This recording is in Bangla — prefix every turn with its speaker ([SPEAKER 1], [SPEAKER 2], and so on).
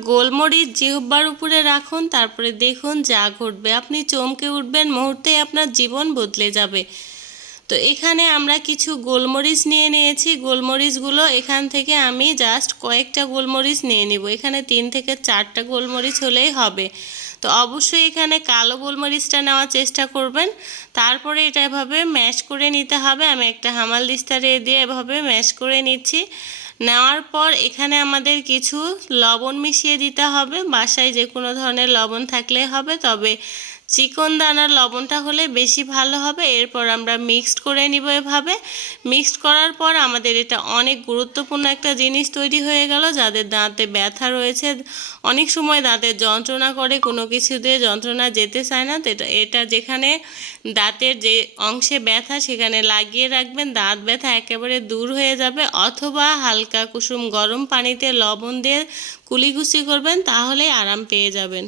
[SPEAKER 1] গোলমরিচ জিহ্বার উপরে রাখুন, তারপরে দেখুন যা ঘটবে। আপনি চমকে উঠবেন মুহূর্তেই আপনার জীবন বদলে যাবে। তো এখানে আমরা কিছু গোলমরিচ নিয়ে নিয়েছি। গোলমরিচগুলো এখান থেকে আমি জাস্ট কয়েকটা গোলমরিচ নিয়ে নিব। এখানে তিন থেকে চারটা গোলমরিচ হলেই হবে। তো অবশ্যই এখানে কালো গোলমরিচটা নেওয়ার চেষ্টা করবেন। তারপরে এটা এভাবে ম্যাশ করে নিতে হবে। আমি একটা হামাল দিস্তারে দিয়ে এভাবে ম্যাশ করে নিচ্ছি। নেওয়ার পর এখানে আমাদের কিছু লবণ মিশিয়ে দিতে হবে। বাসায় যে কোনো ধরনের লবণ থাকলে হবে, তবে চিকন দানার লবণটা হলে বেশি ভালো হবে। এরপর আমরা মিক্সড করে নিব এভাবে। মিক্সড করার পর আমাদের এটা অনেক গুরুত্বপূর্ণ একটা জিনিস তৈরি হয়ে গেল, যাদের দাঁতে ব্যথা রয়েছে। অনেক সময় দাঁতের যন্ত্রণা করে, কোনো কিছু দিয়ে যন্ত্রণা যেতে চায় না। এটা এটা যেখানে দাঁতের যে অংশে ব্যথা, সেখানে লাগিয়ে রাখবেন। দাঁত ব্যথা একেবারে দূর হয়ে যাবে, অথবা হালকা কুসুম গরম পানিতে লবণ দিয়ে কুলিকুচি করবেন তাহলে আরাম পেয়ে যাবেন।